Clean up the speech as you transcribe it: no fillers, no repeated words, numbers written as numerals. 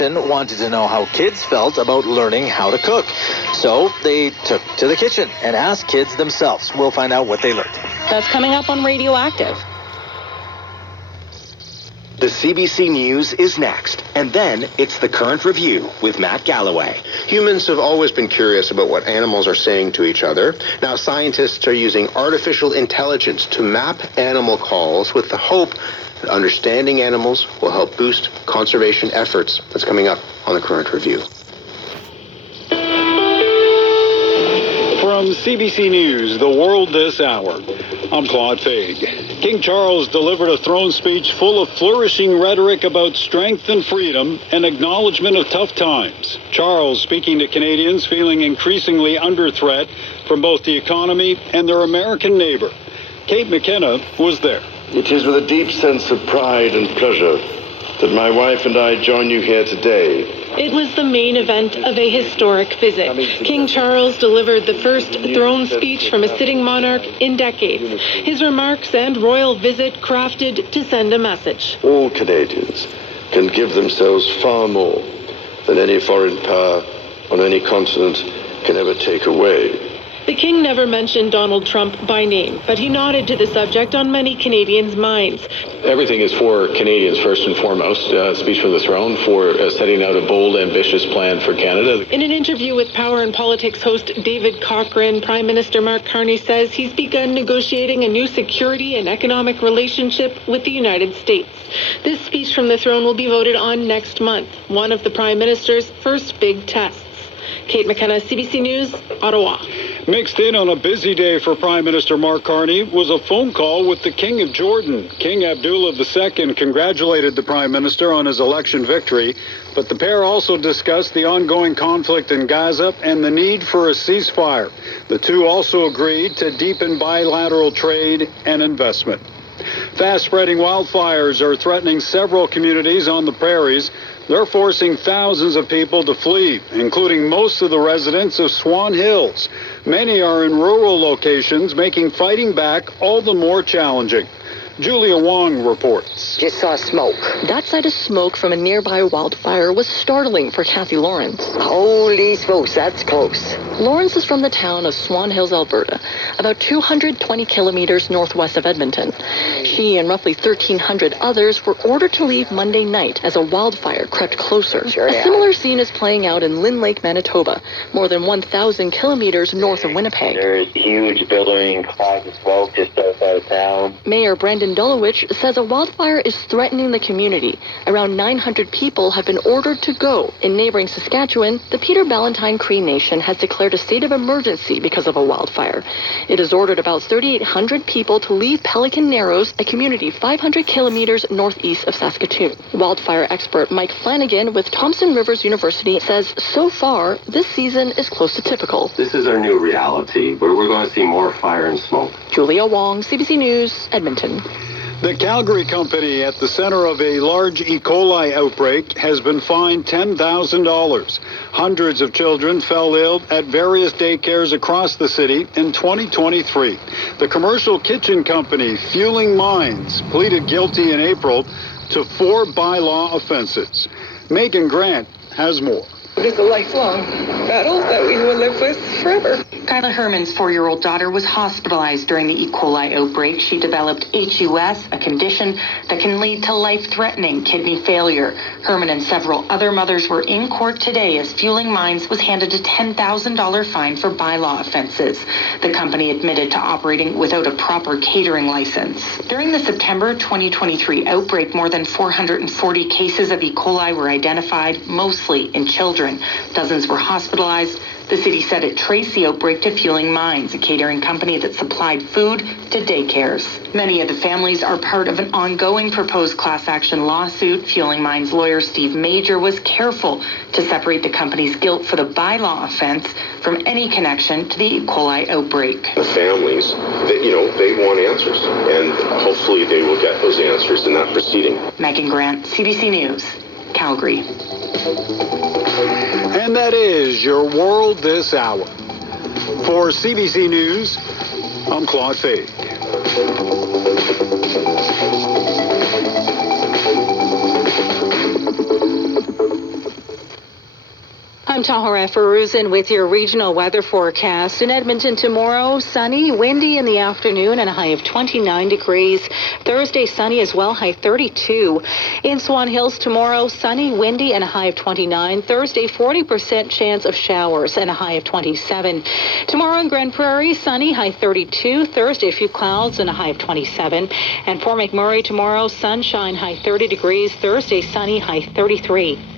wanted to know how kids felt about learning how to cook. So they took to the kitchen and asked kids themselves. We'll find out what they learned. That's coming up on Radioactive. The CBC News is next, and then it's the Current Review with Matt Galloway. Humans have always been curious about what animals are saying to each other. Now, scientists are using artificial intelligence to map animal calls with the hope that understanding animals will help boost conservation efforts. That's coming up on the Current Review. From CBC News, The World This Hour, I'm Claude Faig. King Charles delivered a throne speech full of flourishing rhetoric about strength and freedom and acknowledgement of tough times. Charles speaking to Canadians feeling increasingly under threat from both the economy and their American neighbor. Kate McKenna was there. It is with a deep sense of pride and pleasure that my wife and I join you here today. It was the main event of a historic visit. King Charles delivered the first throne speech from a sitting monarch in decades. His remarks and royal visit crafted to send a message. All Canadians can give themselves far more than any foreign power on any continent can ever take away. The king never mentioned Donald Trump by name, but he nodded to the subject on many Canadians' minds. Everything is for Canadians first and foremost. Speech from the throne for setting out a bold, ambitious plan for Canada. In an interview with Power and Politics host David Cochrane, Prime Minister Mark Carney says he's begun negotiating a new security and economic relationship with the United States. This speech from the throne will be voted on next month, one of the Prime Minister's first big tests. Kate McKenna, CBC News, Ottawa. Mixed in on a busy day for Prime Minister Mark Carney was a phone call with the King of Jordan. King Abdullah II congratulated the Prime Minister on his election victory, but the pair also discussed the ongoing conflict in Gaza and the need for a ceasefire. The two also agreed to deepen bilateral trade and investment. Fast-spreading wildfires are threatening several communities on the prairies. They're forcing thousands of people to flee, including most of the residents of Swan Hills. Many are in rural locations, making fighting back all the more challenging. Julia Wong reports. Just saw smoke. That sight of smoke from a nearby wildfire was startling for Kathy Lawrence. Holy smokes, that's close. Lawrence is from the town of Swan Hills, Alberta, about 220 kilometers northwest of Edmonton. She and roughly 1,300 others were ordered to leave Monday night as a wildfire crept closer. A similar scene is playing out in Lynn Lake, Manitoba, more than 1,000 kilometers north of Winnipeg. There's huge building clouds of smoke just outside of town. Mayor Brendan Dulowich says a wildfire is threatening the community. Around 900 people have been ordered to go. In neighboring Saskatchewan, the Peter Ballantine Cree Nation has declared a state of emergency because of a wildfire. It has ordered about 3,800 people to leave Pelican Narrows, a community 500 kilometers northeast of Saskatoon. Wildfire expert Mike Flanagan with Thompson Rivers University says so far, this season is close to typical. This is our new reality, where we're going to see more fire and smoke. Julia Wong, CBC News, Edmonton. The Calgary company at the center of a large E. coli outbreak has been fined $10,000. Hundreds of children fell ill at various daycares across the city in 2023. The commercial kitchen company Fueling Minds pleaded guilty in April to 4 bylaw offenses. Megan Grant has more. It's a lifelong battle that we will live with forever. Kyla Herman's 4-year-old daughter was hospitalized during the E. coli outbreak. She developed HUS, a condition that can lead to life-threatening kidney failure. Herman and several other mothers were in court today as Fueling Minds was handed a $10,000 fine for bylaw offenses. The company admitted to operating without a proper catering license. During the September 2023 outbreak, more than 440 cases of E. coli were identified, mostly in children. Dozens were hospitalized. The city said it traced the outbreak to Fueling Minds, a catering company that supplied food to daycares. Many of the families are part of an ongoing proposed class action lawsuit. Fueling Minds lawyer Steve Major was careful to separate the company's guilt for the bylaw offense from any connection to the E. coli outbreak. The families, they want answers, and hopefully they will get those answers in that proceeding. Megan Grant, CBC News, Calgary. And that is your World This Hour. For CBC News, I'm Claude Faig. I'm Tahara Faruzan with your regional weather forecast. In Edmonton tomorrow, sunny, windy in the afternoon and a high of 29 degrees. Thursday, sunny as well, high 32. In Swan Hills tomorrow, sunny, windy and a high of 29. Thursday, 40% chance of showers and a high of 27. Tomorrow in Grand Prairie, sunny, high 32. Thursday, a few clouds and a high of 27. And for McMurray tomorrow, sunshine, high 30 degrees. Thursday, sunny, high 33.